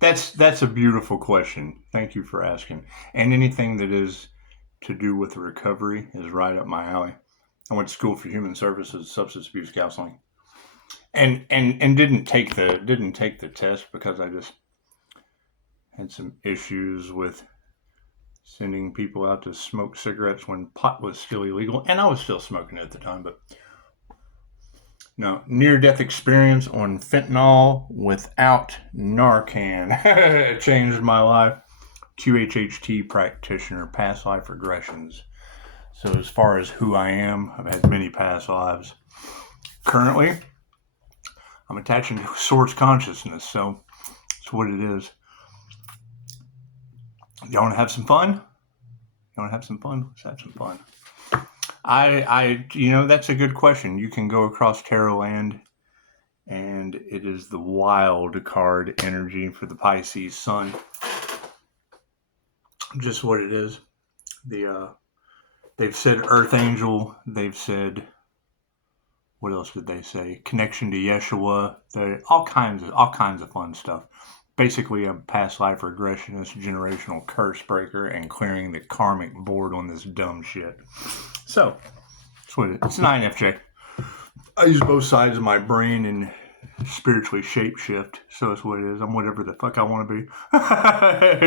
That's a beautiful question. Thank you for asking. And anything that is to do with recovery is right up my alley. I went to school for human services, substance abuse counseling, and didn't take the test because I just had some issues with sending people out to smoke cigarettes when pot was still illegal, and I was still smoking at the time. But no, near-death experience on fentanyl without Narcan. It changed my life. QHHT practitioner, past life regressions. So as far as who I am, I've had many past lives. Currently, I'm attaching to source consciousness, so that's what it is. You want to have some fun? You want to have some fun? Let's have some fun. That's a good question. You can go across Tarot Land, and it is the wild card energy for the Pisces Sun. Just what it is. They've said Earth Angel. They've said, what else did they say? Connection to Yeshua. All kinds of fun stuff. Basically, a past life regressionist, generational curse breaker, and clearing the karmic board on this dumb shit. So, that's what it is. It's an infj. I use both sides of my brain and spiritually shapeshift. So that's what it is. I'm whatever the fuck I want to be.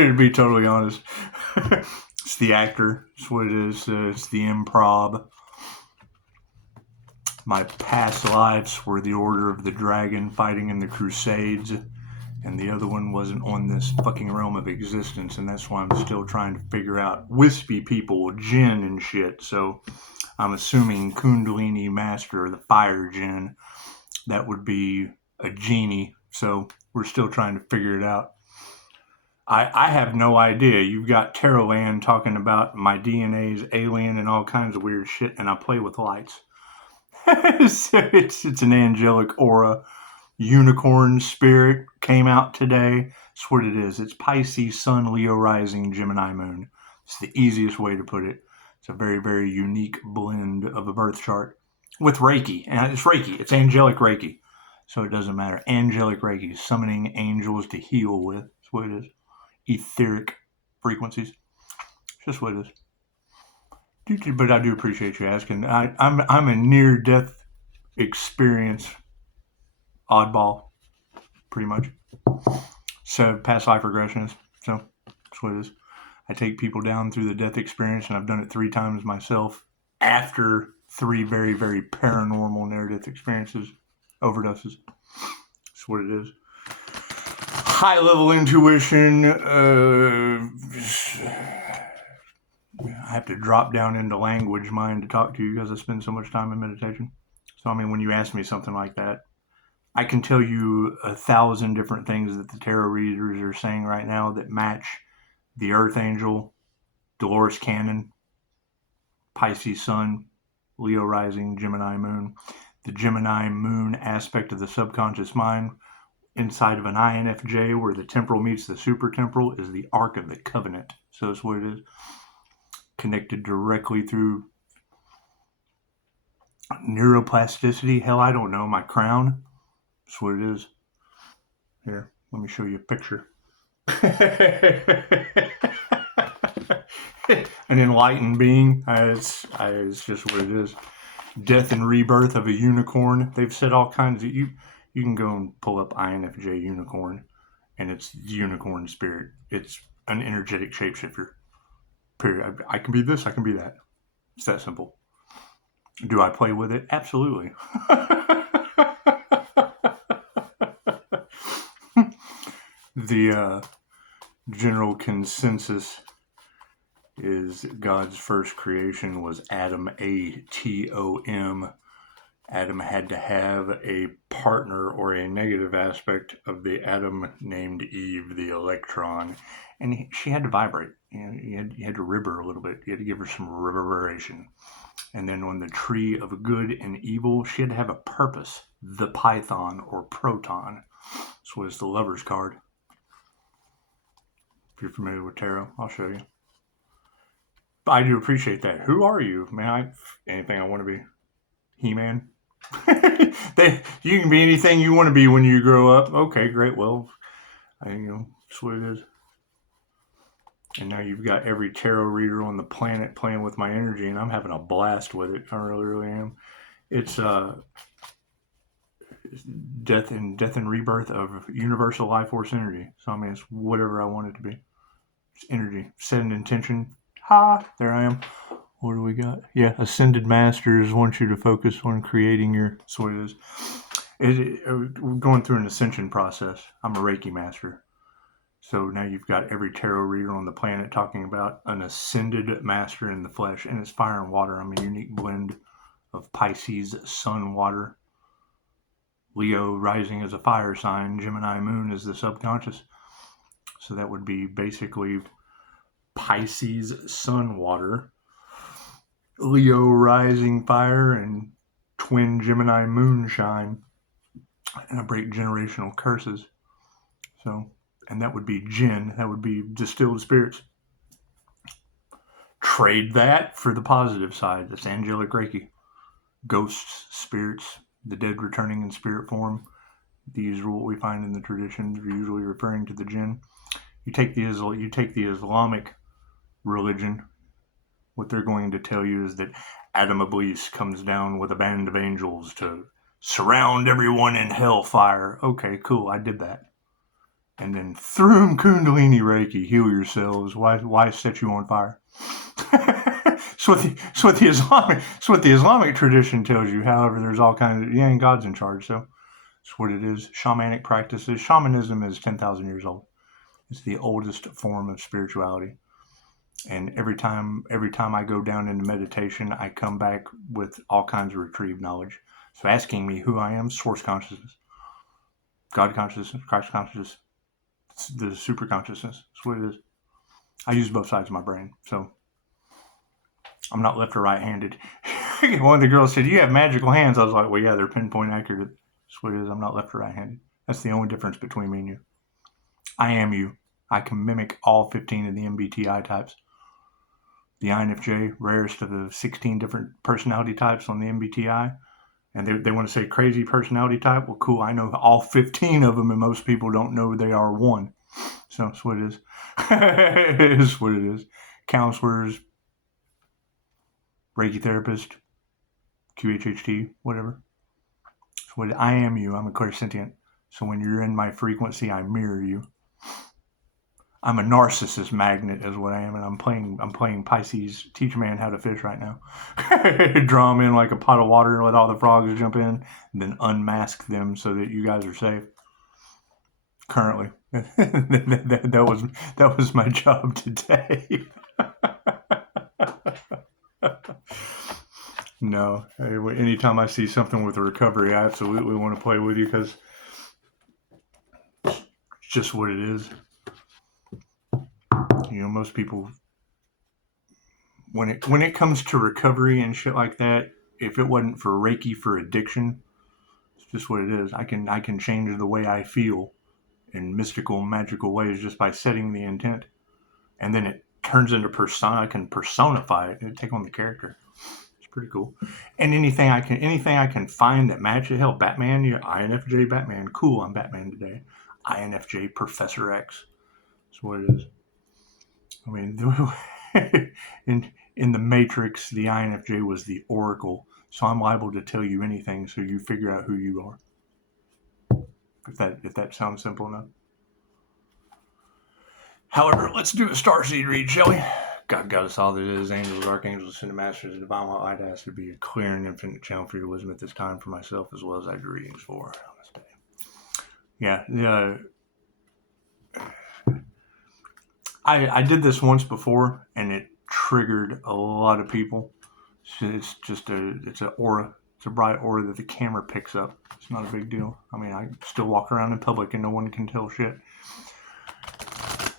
To be totally honest. It's the actor. That's what it is. It's the improv. My past lives were the Order of the Dragon fighting in the Crusades. And the other one wasn't on this fucking realm of existence, and that's why I'm still trying to figure out wispy people, jinn and shit. So I'm assuming Kundalini Master, the fire jinn, that would be a genie. So we're still trying to figure it out. I have no idea. You've got Tarot Land talking about my DNA's alien and all kinds of weird shit, and I play with lights. So it's an angelic aura. Unicorn spirit came out today. That's what it is. It's Pisces Sun, Leo Rising, Gemini Moon. It's the easiest way to put it. It's a very, very unique blend of a birth chart with Reiki. And it's Reiki. It's angelic Reiki. So it doesn't matter. Angelic Reiki, summoning angels to heal with. That's what it is. Etheric frequencies. It's just what it is. But I do appreciate you asking. I'm a near-death experience oddball, pretty much. So past life regressionist. So that's what it is. I take people down through the death experience, and I've done it 3 times myself after 3 very, very paranormal near-death experiences, overdoses. That's what it is. High-level intuition. I have to drop down into language mind to talk to you because I spend so much time in meditation. So, I mean, when you ask me something like that, I can tell you 1,000 different things that the tarot readers are saying right now that match the Earth Angel, Dolores Cannon, Pisces Sun, Leo Rising, Gemini Moon. The Gemini Moon aspect of the subconscious mind inside of an INFJ where the temporal meets the supertemporal is the Ark of the Covenant. So that's what it is. Connected directly through neuroplasticity. Hell, I don't know. My crown. That's what it is. Here, let me show you a picture. An enlightened being. It's just what it is. Death and rebirth of a unicorn. They've said all kinds of... You can go and pull up INFJ unicorn, and it's the unicorn spirit. It's an energetic shapeshifter. Period. I can be this, I can be that. It's that simple. Do I play with it? Absolutely. The general consensus is God's first creation was Adam, A-T-O-M. Adam had to have a partner or a negative aspect of the atom named Eve, the electron, and she had to vibrate. You had to rib her a little bit. You had to give her some reverberation. And then on the tree of good and evil, she had to have a purpose, the python or proton. This was the lover's card. If you're familiar with tarot, I'll show you. But I do appreciate that. Who are you? Anything I want to be? He-Man? You can be anything you want to be when you grow up. Okay, great. Well, that's what it is. And now you've got every tarot reader on the planet playing with my energy, and I'm having a blast with it. I really, really am. It's death and rebirth of universal life force energy. So I mean, it's whatever I want it to be. It's energy. Set an intention. Ha! There I am. What do we got? Yeah, Ascended Masters want you to focus on creating your. That's what it is. We're going through an ascension process. I'm a Reiki master. So now you've got every tarot reader on the planet talking about an ascended master in the flesh, and it's fire and water. I'm a unique blend of Pisces, sun, water, Leo rising as a fire sign, Gemini moon is the subconscious. So that would be basically Pisces, sun, water, Leo rising fire, and twin Gemini moonshine, and I break generational curses. So, and that would be Jinn, that would be distilled spirits. Trade that for the positive side. That's angelic Reiki. Ghosts, spirits, the dead returning in spirit form. These are what we find in the traditions. We're usually referring to the jinn. You take the Islamic religion. What they're going to tell you is that Adam Iblis comes down with a band of angels to surround everyone in hellfire. Okay, cool. I did that. And then through Kundalini Reiki, heal yourselves. Why set you on fire? It's what the Islamic tradition tells you. However, there's all kinds of and God's in charge. So it's what it is. Shamanic practices. Shamanism is 10,000 years old. It's the oldest form of spirituality. And every time I go down into meditation, I come back with all kinds of retrieved knowledge. So asking me who I am, source consciousness, God consciousness, Christ consciousness, the super consciousness. That's what it is. I use both sides of my brain, so I'm not left or right-handed. One of the girls said, "You have magical hands." I was like, "Well, yeah, they're pinpoint accurate." That's what it is. I'm not left or right-handed. That's the only difference between me and you. I am you. I can mimic all 15 of the MBTI types. The INFJ, rarest of the 16 different personality types on the MBTI. And they want to say crazy personality type. Well, cool. I know all 15 of them, and most people don't know they are one. So that's what it is. It is what it is. Counselors, Reiki therapist, QHHT, whatever. That's what I am you. I'm a clairsentient. So when you're in my frequency, I mirror you. I'm a narcissist magnet is what I am, and I'm playing Pisces, teach a man how to fish right now. Draw them in like a pot of water and let all the frogs jump in, and then unmask them so that you guys are safe. Currently. that was my job today. No, anytime I see something with a recovery, I absolutely want to play with you because it's just what it is. Most people, when it comes to recovery and shit like that, if it wasn't for Reiki for addiction, it's just what it is. I can change the way I feel in mystical and magical ways just by setting the intent, and then it turns into persona. I can personify it and take on the character. It's pretty cool. And anything I can find that matches. Hell, Batman, INFJ Batman. Cool, I'm Batman today. INFJ Professor X. That's what it is. I mean, in the Matrix, the INFJ was the Oracle, so I'm liable to tell you anything, so you figure out who you are. If that sounds simple enough. However, let's do a starseed read, shall we? God got us all that is, angels, archangels, ascended masters, the divine light has to be a clear and infinite channel for your wisdom at this time for myself as well as I do readings for on this day. Yeah. I did this once before, and it triggered a lot of people. It's just it's an aura. It's a bright aura that the camera picks up. It's not a big deal. I mean, I still walk around in public and no one can tell shit.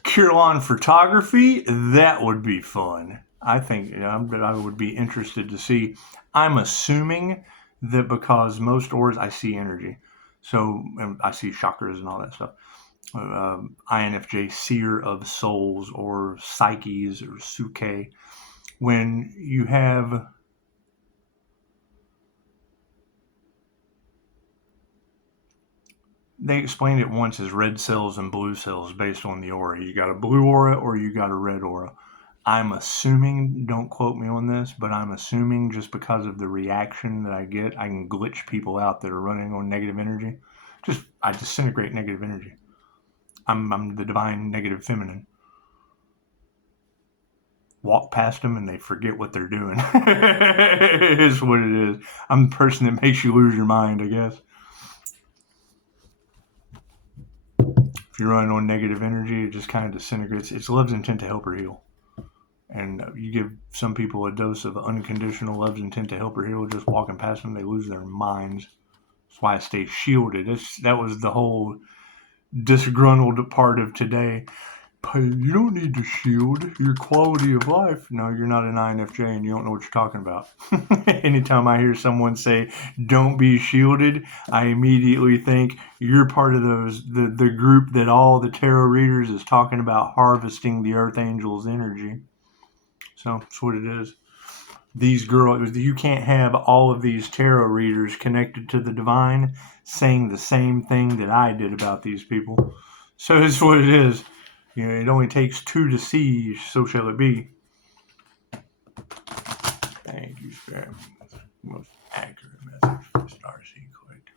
Curelon photography, that would be fun. I think I would be interested to see. I'm assuming that because most auras, I see energy. So I see chakras and all that stuff. INFJ, seer of souls, or psyches, or suke. When you have they explained it once as red cells and blue cells based on the aura. You got a blue aura or you got a red aura. I'm assuming, don't quote me on this, but I'm assuming just because of the reaction that I get, I can glitch people out that are running on negative energy. I disintegrate negative energy. I'm the divine negative feminine. Walk past them and they forget what they're doing. Is what it is. I'm the person that makes you lose your mind, I guess. If you're running on negative energy, it just kind of disintegrates. It's love's intent to help her heal. And you give some people a dose of unconditional love's intent to help her heal, just walking past them, they lose their minds. That's why I stay shielded. That was the whole disgruntled part of today. But you don't need to shield your quality of life. No, you're not an INFJ and you don't know what you're talking about. Anytime I hear someone say, don't be shielded, I immediately think you're part of the group that all the tarot readers is talking about harvesting the Earth Angel's energy. So that's what it is. These girls, you can't have all of these tarot readers connected to the divine saying the same thing that I did about these people. So it's what it is. You know, it only takes two to see, so shall it be. Thank you, Spirit. Most accurate message from Starseed Collect.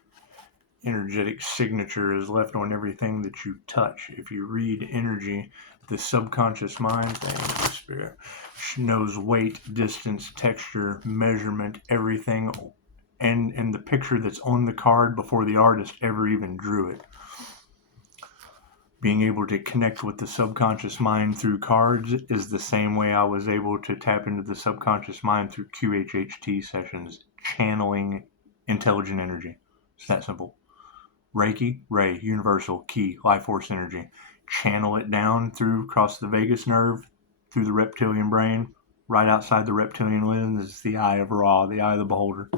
Energetic signature is left on everything that you touch. If you read energy, the subconscious mind, thank you, Spirit, knows weight, distance, texture, measurement, everything, and the picture that's on the card before the artist ever even drew it. Being able to connect with the subconscious mind through cards is the same way I was able to tap into the subconscious mind through QHHT sessions, channeling intelligent energy. It's that simple. Reiki, Ray, universal, key, life force energy. Channel it down across the vagus nerve, through the reptilian brain. Right outside the reptilian lens is the eye of Ra, the eye of the beholder.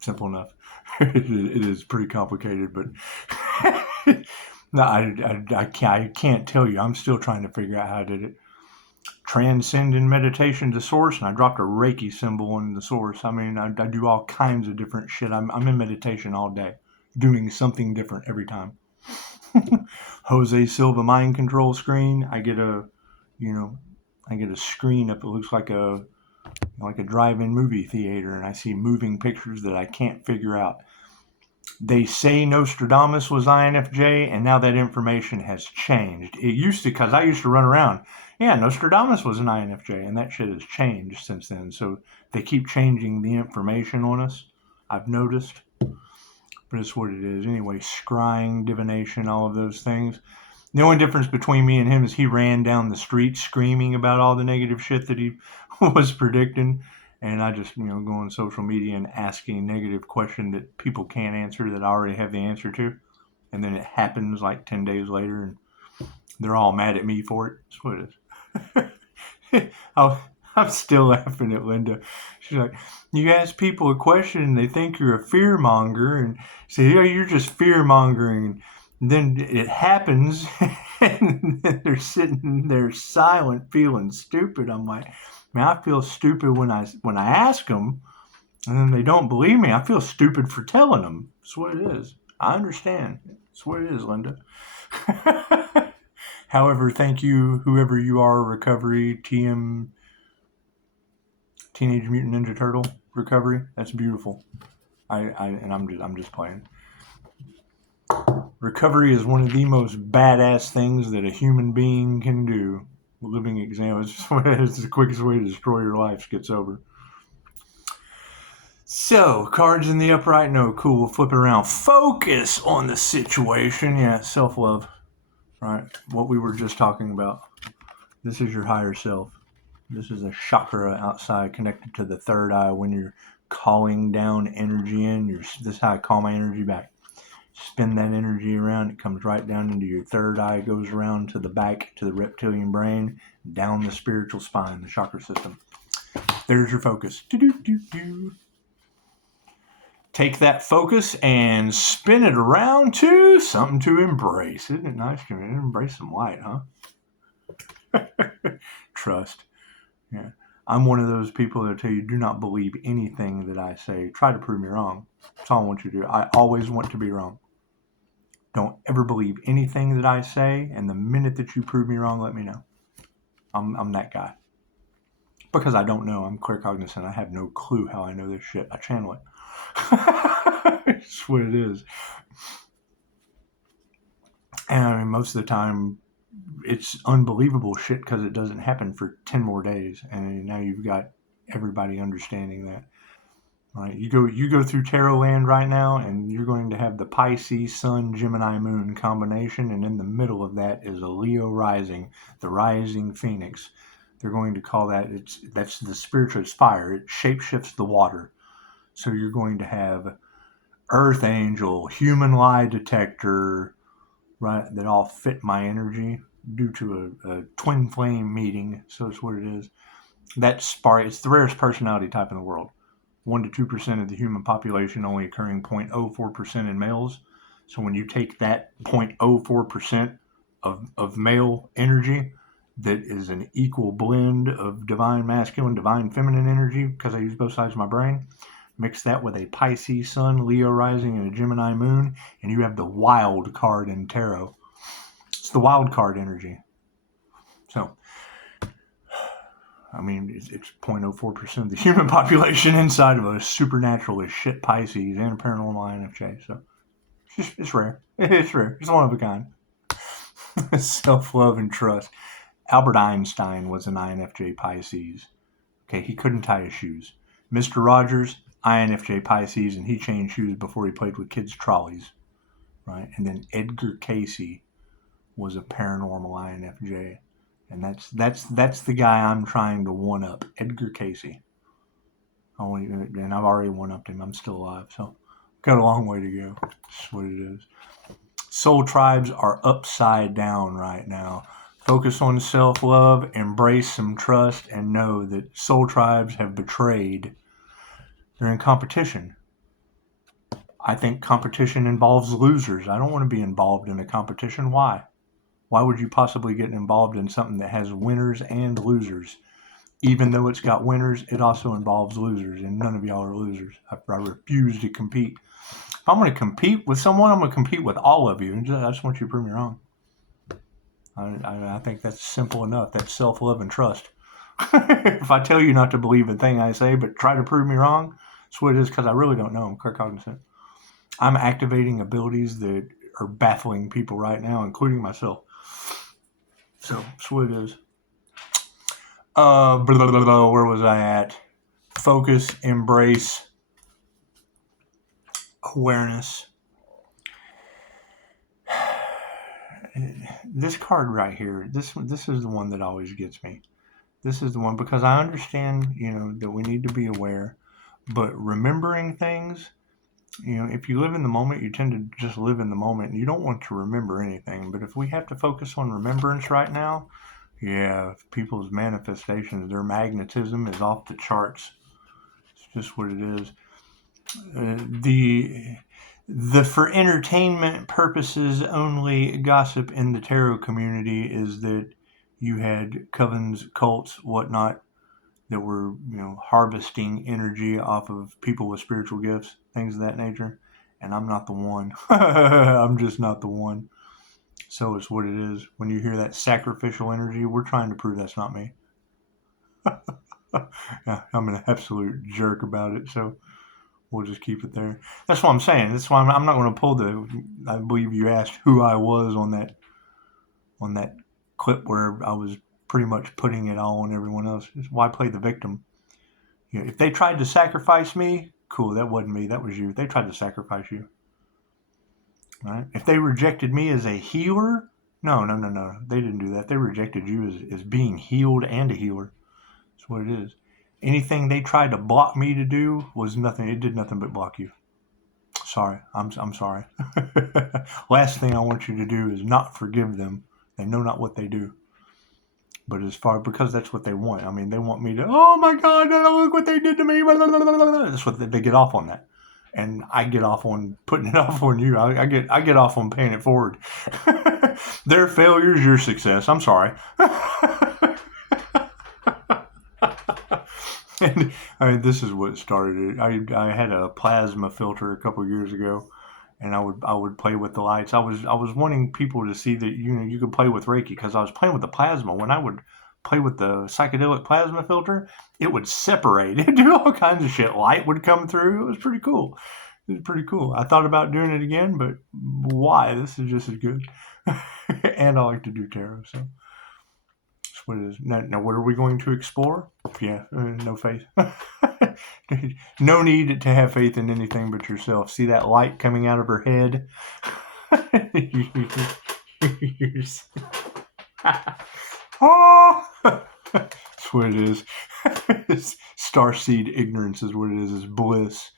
Simple enough. It is pretty complicated, but no, I can't tell you. I'm still trying to figure out how I did it. Transcend in meditation to source, and I dropped a Reiki symbol on the source. I mean, I do all kinds of different shit. I'm in meditation all day, doing something different every time. Jose Silva mind control screen. I get a screen up. It looks like a drive-in movie theater, and I see moving pictures that I can't figure out. They say Nostradamus was INFJ, and now that information has changed. It used to, because I used to run around, yeah, Nostradamus was an INFJ, and that shit has changed since then. So they keep changing the information on us, I've noticed. But it's what it is. Anyway, scrying, divination, all of those things. The only difference between me and him is he ran down the street screaming about all the negative shit that he was predicting. And I just, go on social media and asking negative question that people can't answer that I already have the answer to. And then it happens like 10 days later and they're all mad at me for it. That's what it is. I'm still laughing at Linda. She's like, you ask people a question and they think you're a fear monger and say, yeah, you're just fear mongering. And then it happens and they're sitting there silent, feeling stupid. I'm like, man, I feel stupid when I ask them, and then they don't believe me. I feel stupid for telling them. That's what it is. I understand. That's what it is, Linda. However, thank you, whoever you are, recovery, TM, Teenage Mutant Ninja Turtle recovery. That's beautiful. I'm just playing. Recovery is one of the most badass things that a human being can do. Living example. It's the quickest way to destroy your life. Gets over. So, cards in the upright. No, cool. We'll flip it around. Focus on the situation. Yeah, self-love. Right. What we were just talking about. This is your higher self. This is a chakra outside connected to the third eye. When you're calling down energy in, this is how I call my energy back. Spin that energy around. It comes right down into your third eye, goes around to the back, to the reptilian brain, down the spiritual spine, the chakra system. There's your focus. Do-do-do-do. Take that focus and spin it around to something to embrace. Isn't it nice to embrace some light, huh? Trust. Yeah. I'm one of those people that tell you, do not believe anything that I say. Try to prove me wrong. That's all I want you to do. I always want to be wrong. Don't ever believe anything that I say, and the minute that you prove me wrong, let me know. I'm that guy. Because I don't know. I'm claircognizant. I have no clue how I know this shit. I channel it. That's what it is. And I mean, most of the time, it's unbelievable shit because it doesn't happen for 10 more days. And now you've got everybody understanding that. Right? You go through Tarot land right now, and you're going to have the Pisces, Sun, Gemini, Moon combination, and in the middle of that is a Leo rising, the rising Phoenix. They're going to call that's the spiritual fire. It shapeshifts the water. So you're going to have Earth Angel, Human Lie Detector, right? That all fit my energy due to a twin flame meeting. So it's what it is. That spark. It's the rarest personality type in the world. 1 to 2% of the human population, only occurring 0.04% in males. So when you take that 0.04% of male energy, that is an equal blend of divine masculine, divine feminine energy, because I use both sides of my brain. Mix that with a Pisces sun, Leo rising, and a Gemini moon, and you have the wild card in tarot. It's the wild card energy. So, I mean, it's 0.04% of the human population inside of a supernatural as shit Pisces and a paranormal INFJ. So, it's rare. It's rare. It's one of a kind. Self-love and trust. Albert Einstein was an INFJ Pisces. Okay, he couldn't tie his shoes. Mr. Rogers, INFJ Pisces, and he changed shoes before he played with kids' trolleys. Right? And then Edgar Casey was a paranormal INFJ. And that's the guy I'm trying to one-up, Edgar Casey. And I've already one-upped him. I'm still alive, so got a long way to go. That's what it is. Soul tribes are upside down right now. Focus on self-love, embrace some trust, and know that soul tribes have betrayed. They're in competition. I think competition involves losers. I don't want to be involved in a competition. Why? Why would you possibly get involved in something that has winners and losers? Even though it's got winners, it also involves losers, and none of y'all are losers. I refuse to compete. If I'm going to compete with someone, I'm going to compete with all of you. I just want you to prove me wrong. I think that's simple enough. That's self-love and trust. If I tell you not to believe a thing I say, but try to prove me wrong, that's what it is, because I really don't know. I'm claircognizant. I'm activating abilities that are baffling people right now, including myself. So that's what it is. Where was I at? Focus, embrace, awareness. This card right here, this is the one that always gets me. This is the one because I understand, that we need to be aware, but remembering things, if you live in the moment, you tend to just live in the moment, and you don't want to remember anything. But if we have to focus on remembrance right now, yeah, people's manifestations, their magnetism is off the charts. It's just what it is. The for entertainment purposes only gossip in the tarot community is that you had covens, cults, whatnot, that were, harvesting energy off of people with spiritual gifts, things of that nature. And I'm not the one. I'm just not the one. So it's what it is. When you hear that sacrificial energy, we're trying to prove that's not me. I'm an absolute jerk about it. So we'll just keep it there. That's what I'm saying. That's why I'm not going to pull I believe you asked who I was on that clip where I was pretty much putting it all on everyone else. Why play the victim? If they tried to sacrifice me, cool, that wasn't me, that was you. They tried to sacrifice you. Right? If they rejected me as a healer, no. They didn't do that. They rejected you as being healed and a healer. That's what it is. Anything they tried to block me to do was nothing. It did nothing but block you. Sorry. I'm sorry. Last thing I want you to do is not forgive them. They know not what they do. But because that's what they want. I mean, they want me to, oh my God, look what they did to me. That's what they get off on that. And I get off on putting it off on you. I get off on paying it forward. Their failure's your success. I'm sorry. And I mean, this is what started it. I had a plasma filter a couple of years ago, and I would play with the lights. I was wanting people to see that you could play with Reiki, because I was playing with the plasma. When I would play with the psychedelic plasma filter, it would separate. It'd do all kinds of shit. Light would come through. It was pretty cool. It was pretty cool. I thought about doing it again, but why? This is just as good. And I like to do tarot, so that's what it is. Now, what are we going to explore? Yeah, no faith. No need to have faith in anything but yourself. See that light coming out of her head? Oh! That's what it is. Starseed ignorance is what it is. It's bliss,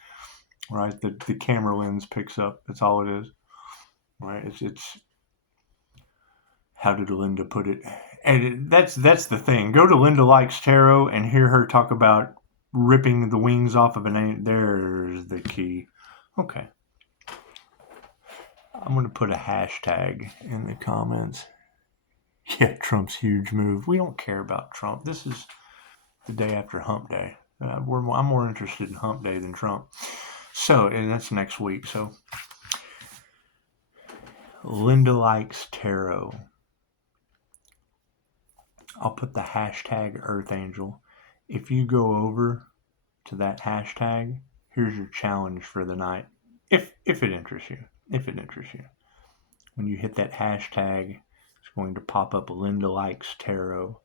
right? The camera lens picks up. That's all it is, right? It's how did Linda put it? And that's the thing. Go to Linda Likes Tarot and hear her talk about ripping the wings off of an angel. There's the key. Okay. I'm going to put a hashtag in the comments. Yeah, Trump's huge move. We don't care about Trump. This is the day after Hump Day. I'm more interested in Hump Day than Trump. So, and that's next week. So, Linda Likes Tarot. I'll put the hashtag Earth Angel. If you go over to that hashtag, here's your challenge for the night. If it interests you. If it interests you. When you hit that hashtag, it's going to pop up Linda Likes Tarot.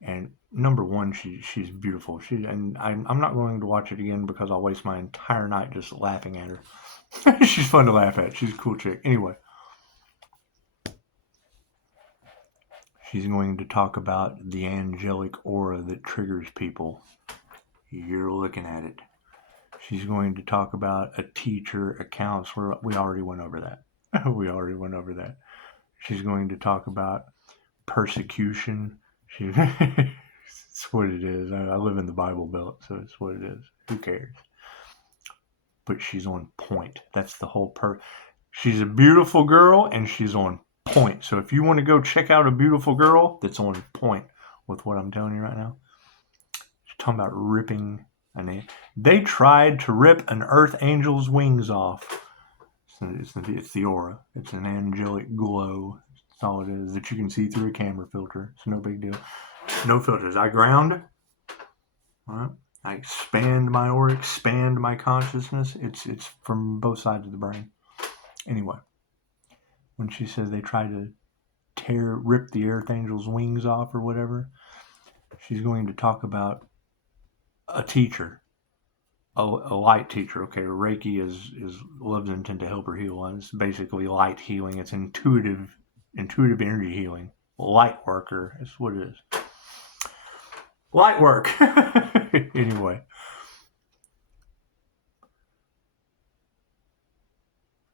And number one, she's beautiful. And I'm not going to watch it again because I'll waste my entire night just laughing at her. She's fun to laugh at. She's a cool chick. Anyway. She's going to talk about the angelic aura that triggers people. You're looking at it. She's going to talk about a teacher, a counselor. We already went over that. We already went over that. She's going to talk about persecution. It's what it is. I live in the Bible Belt, so it's what it is. Who cares? But she's on point. That's the whole She's a beautiful girl, and she's on point. So if you want to go check out a beautiful girl that's on point with what I'm telling you right now, she's talking about ripping they tried to rip an earth angel's wings off. It's the aura. It's an angelic glow. That's all it is, that you can see through a camera filter. It's no big deal. No filters. I ground. All right. I expand my aura, expand my consciousness. It's from both sides of the brain. Anyway, when she says they tried to rip the earth angel's wings off or whatever, she's going to talk about a teacher, a light teacher. Okay, Reiki is love's intent to help her heal, and it's basically light healing. It's intuitive energy healing. Light worker is what it is. Light work. Anyway,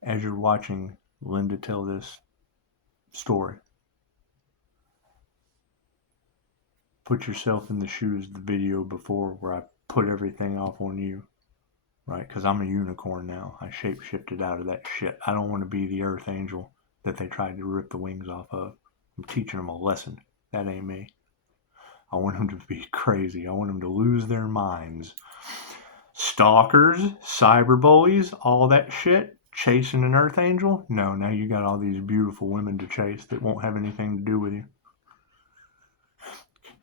as you're watching Linda tell this story, put yourself in the shoes of the video before, where I put everything off on you, right? Because I'm a unicorn now. I shape-shifted out of that shit. I don't want to be the earth angel that they tried to rip the wings off of. I'm teaching them a lesson. That ain't me. I want them to be crazy. I want them to lose their minds. Stalkers, cyberbullies, all that shit. Chasing an earth angel? No, now you got all these beautiful women to chase that won't have anything to do with you.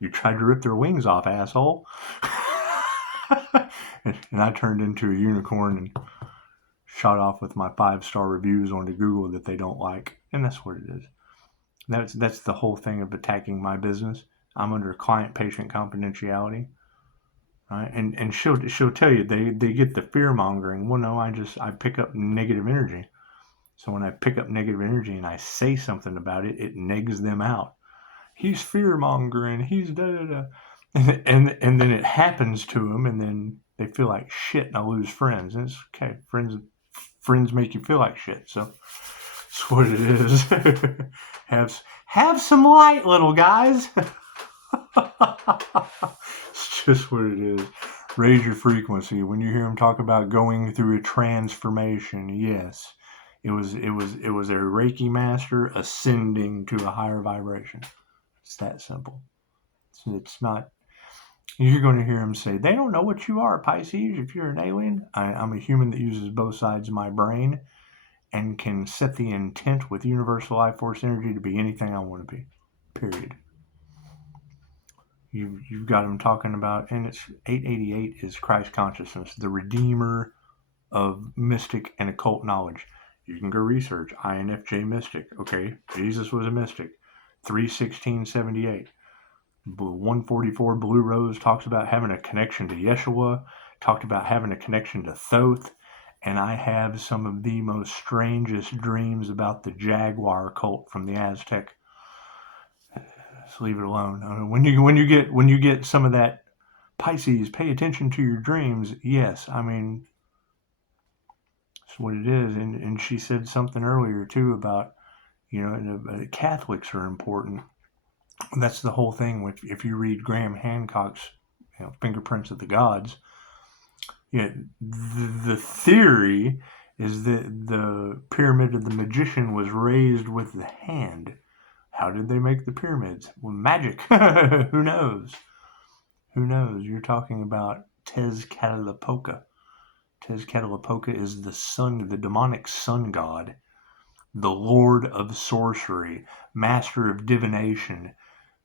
You tried to rip their wings off, asshole. And I turned into a unicorn and shot off with my 5-star reviews onto Google that they don't like. And that's what it is. That's the whole thing of attacking my business. I'm under client-patient confidentiality. Right? And she'll tell you they get the fear mongering. Well, no, I pick up negative energy. So when I pick up negative energy and I say something about it, it negs them out. He's fear mongering. He's da da da. And then it happens to them, and then they feel like shit, and I lose friends. And it's okay. Friends make you feel like shit. So that's what it is. Have some light, little guys. It's just what it is. Raise your frequency. When you hear them talk about going through a transformation, yes, it was a Reiki master ascending to a higher vibration. It's that simple. It's not. You're going to hear them say, they don't know what you are, Pisces, if you're an alien. I'm a human that uses both sides of my brain, and can set the intent with universal life force energy to be anything I want to be. Period. You've got them talking about, and it's 888 is Christ consciousness, the redeemer of mystic and occult knowledge. You can go research INFJ mystic. Okay, Jesus was a mystic. 31678. 144 Blue Rose talks about having a connection to Yeshua, talked about having a connection to Thoth, and I have some of the most strangest dreams about the Jaguar cult from the Aztec. Just leave it alone. I mean, when you get some of that Pisces, pay attention to your dreams. Yes, I mean, it's what it is. And she said something earlier too about, Catholics are important. That's the whole thing. If you read Graham Hancock's Fingerprints of the Gods, the theory is that the pyramid of the magician was raised with the hand. How did they make the pyramids? Well, magic. Who knows? Who knows? You're talking about Tezcatlipoca. Tezcatlipoca is the sun, the demonic sun god, the lord of sorcery, master of divination,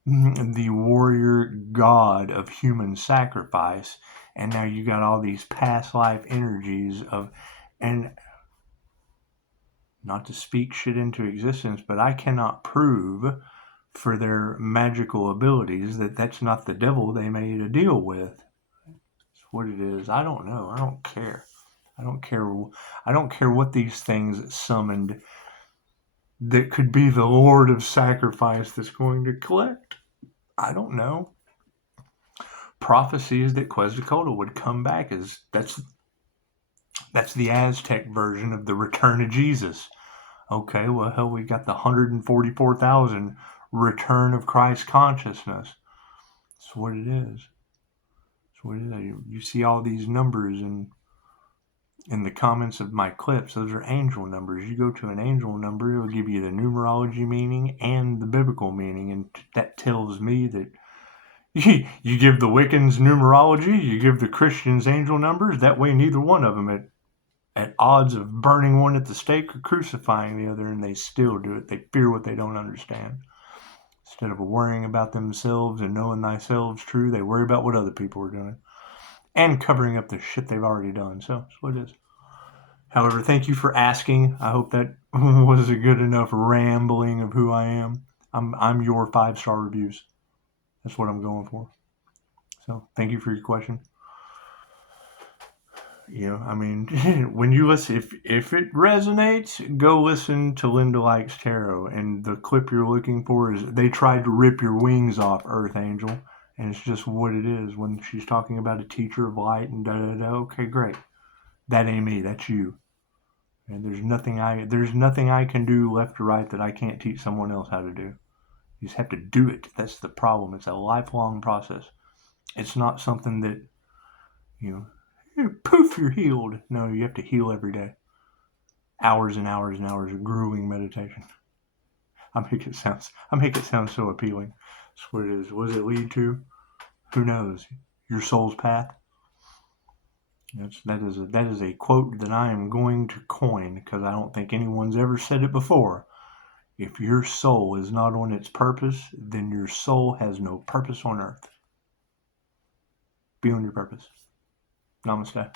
the warrior god of human sacrifice. And now you got all these past life energies and not to speak shit into existence, but I cannot prove for their magical abilities that that's not the devil they made a deal with. That's what it is. I don't know. I don't care. I don't care what these things summoned that could be the Lord of Sacrifice that's going to collect. I don't know. Prophecies that Quetzalcoatl would come back that's the Aztec version of the return of Jesus. Okay, well, hell, we got the 144,000 return of Christ consciousness. That's what it is. That's what it is. You see all these numbers in the comments of my clips. Those are angel numbers. You go to an angel number, it'll give you the numerology meaning and the biblical meaning, and that tells me that you give the Wiccans numerology, you give the Christians angel numbers. That way, neither one of them at odds of burning one at the stake or crucifying the other, and they still do it. They fear what they don't understand. Instead of worrying about themselves and knowing thyself true, they worry about what other people are doing and covering up the shit they've already done. So that's what it is. However, thank you for asking. I hope that was a good enough rambling of who I am. I'm your 5-star reviews. That's what I'm going for. So thank you for your question. I mean, when you listen, if it resonates, go listen to Linda Likes Tarot. And the clip you're looking for is they tried to rip your wings off, Earth Angel. And it's just what it is when she's talking about a teacher of light and da-da-da. Okay, great. That ain't me. That's you. And there's nothing I can do left or right that I can't teach someone else how to do. You just have to do it. That's the problem. It's a lifelong process. It's not something that, poof, you're healed. No, you have to heal every day. Hours and hours and hours of grueling meditation. I make it sound so appealing. That's what it is. What does it lead to? Who knows? Your soul's path. That is a quote that I am going to coin because I don't think anyone's ever said it before. If your soul is not on its purpose, then your soul has no purpose on earth. Be on your purpose. Namaste.